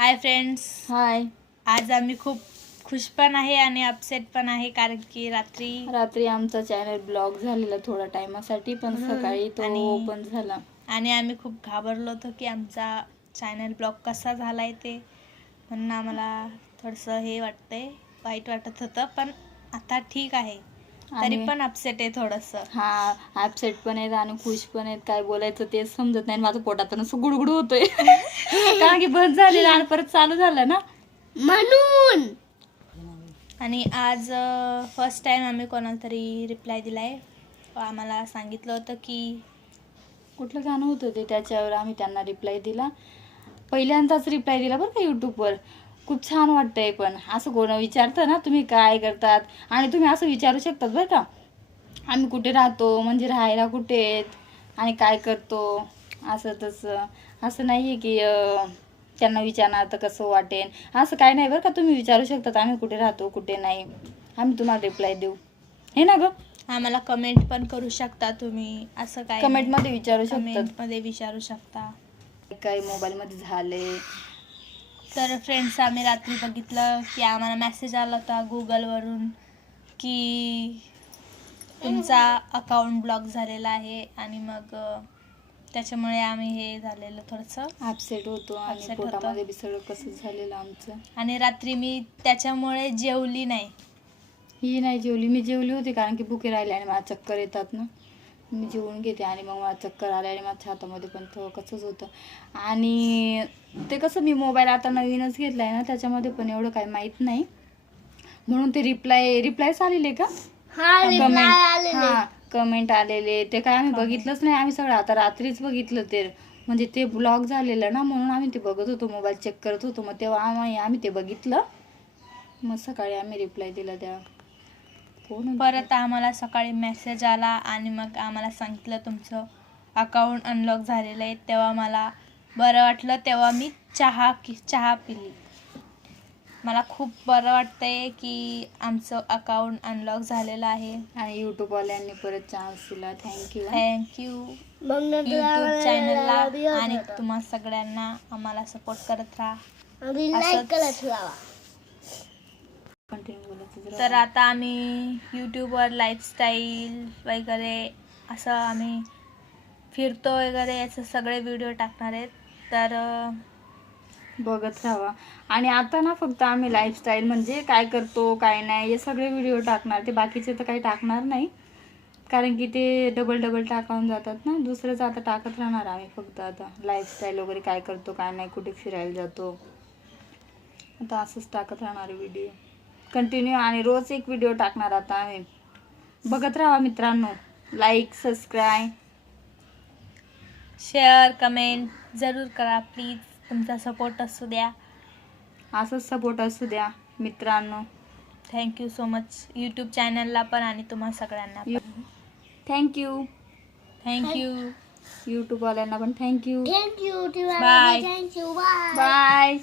Hi friends. हाय. आज आम्ही खूप खुश पण आहे आणि अपसेट पण आहे कारण की रात्री आमचा चॅनल ब्लॉक झालेला थोडा टाइमासाठी, पण सकाळी तो ओपन झाला आणि आम्ही खूप घाबरलो होतो की आमचा चॅनल ब्लॉक कसा झालाय ते, म्हणून आम्हाला थोडंसं हे वाटतंय, वाईट वाटत होतं, पण आता ठीक आहे. तरी पण अपसेट आहे थोडंसं. हा, अपसेट पण आहेत आणि खुश पण आहेत. काय बोलायचं तेच समजत नाही. माझं पोटातून असं गुडगुड होतोय कारण की बंद झालेलं आणि परत चालू झालं ना म्हणून. आणि आज फर्स्ट टाइम आम्ही कोणाला तरी रिप्लाय दिलाय. आम्हाला सांगितलं होतं की कुठलं गाणं होतं ते, त्याच्यावर आम्ही त्यांना रिप्लाय दिला. पहिल्यांदाच रिप्लाय दिला बरं का यूट्यूबवर. खूप छान वाटतंय. पण असं कोण विचारतं ना तुम्ही काय करतात, आणि तुम्ही असं विचारू शकतात बरं का, आम्ही कुठे राहतो, म्हणजे राहायला कुठे आहेत आणि काय करतो, असं तसं. असं नाही आहे की त्यांना विचारणार तर कसं वाटेल, असं काय नाही बरं का. तुम्ही विचारू शकतात आम्ही कुठे राहतो कुठे नाही, आम्ही तुम्हाला रिप्लाय देऊ, हे ना गं. आम्हाला कमेंट पण करू शकता तुम्ही, असं काय कमेंटमध्ये विचारू शकतात, कमेंटमध्ये विचारू शकता काय मोबाईलमध्ये झाले. तर फ्रेंड्स, आम्ही रात्री बघितलं की आम्हाला मेसेज आला होता गुगलवरून की तुमचा अकाउंट ब्लॉक झालेला आहे, आणि मग त्याच्यामुळे आम्ही हे झालेलं थोडंसं अपसेट होतो आणि पोटामध्ये बी सगळं कसं झालेलं आमचं. आणि रात्री मी त्याच्यामुळे जेवली नाही. ही नाही जेवली, मी जेवली होती कारण की भुके राहिले आणि मला चक्कर येतात ना, मी जेवून घेते आणि मग मला चक्कर आले आणि माझ्या हातामध्ये पण थोडं कसंच होतं. आणि ते कसं, मी मोबाईल आता नवीनच घेतला आहे ना, त्याच्यामध्ये पण एवढं काही माहीत नाही, म्हणून ते रिप्लायच आलेले का, कमेंट आलेले ते काय आम्ही बघितलंच नाही. आम्ही सगळं आता रात्रीच बघितलं ते, म्हणजे ते ब्लॉक झालेलं ना, म्हणून आम्ही ते बघत होतो, मोबाईल चेक करत होतो. मग तेव्हा आम्ही ते बघितलं, मग सकाळी आम्ही रिप्लाय दिला. त्या परत आम्हाला सकाळी मेसेज आला आणि मग आम्हाला सांगितलं तुमचं अकाउंट अनलॉक झालेलं आहे. तेव्हा मला बरं वाटलं. तेव्हा मी चहा पिली. मला खूप बरं वाटतंय की आमचं अकाउंट अनलॉक झालेलं आहे आणि यूट्यूबवाल्यांनी परत चान्स दिला. थँक्यू यूट्यूब चॅनलला, आणि तुम्हा सगळ्यांना आम्हाला सपोर्ट करत राहा. तर आता आम्ही यूट्यूबवर लाईफस्टाईल वगैरे असं आम्ही फिरतो वगैरे याचे सगळे व्हिडिओ टाकणार आहेत, तर बघत राहावा. आणि आता ना फक्त आम्ही लाईफस्टाईल म्हणजे काय करतो काय नाही हे सगळे व्हिडिओ टाकणार. ते बाकीचे तर काही टाकणार नाही, कारण की ते डबल टाकावून जातात ना. दुसरंच आता टाकत राहणार आम्ही, फक्त आता लाईफस्टाईल वगैरे काय करतो काय नाही, कुठे फिरायला जातो, आता असंच टाकत राहणार व्हिडिओ कंटिन्यू. आणि रोज एक व्हिडिओ टाकणार आता आम्ही. बघत राहा मित्रांनो. लाईक, सबस्क्राईब, शेअर, कमेंट जरूर करा प्लीज. तुमचा सपोर्ट असू द्या, असंच सपोर्ट असू द्या मित्रांनो. थँक्यू सो मच यूट्यूब चॅनलला पण आणि तुम्हा सगळ्यांना पण थँक्यू यूट्यूबवाल्यांना पण थँक्यू. बाय. बाय.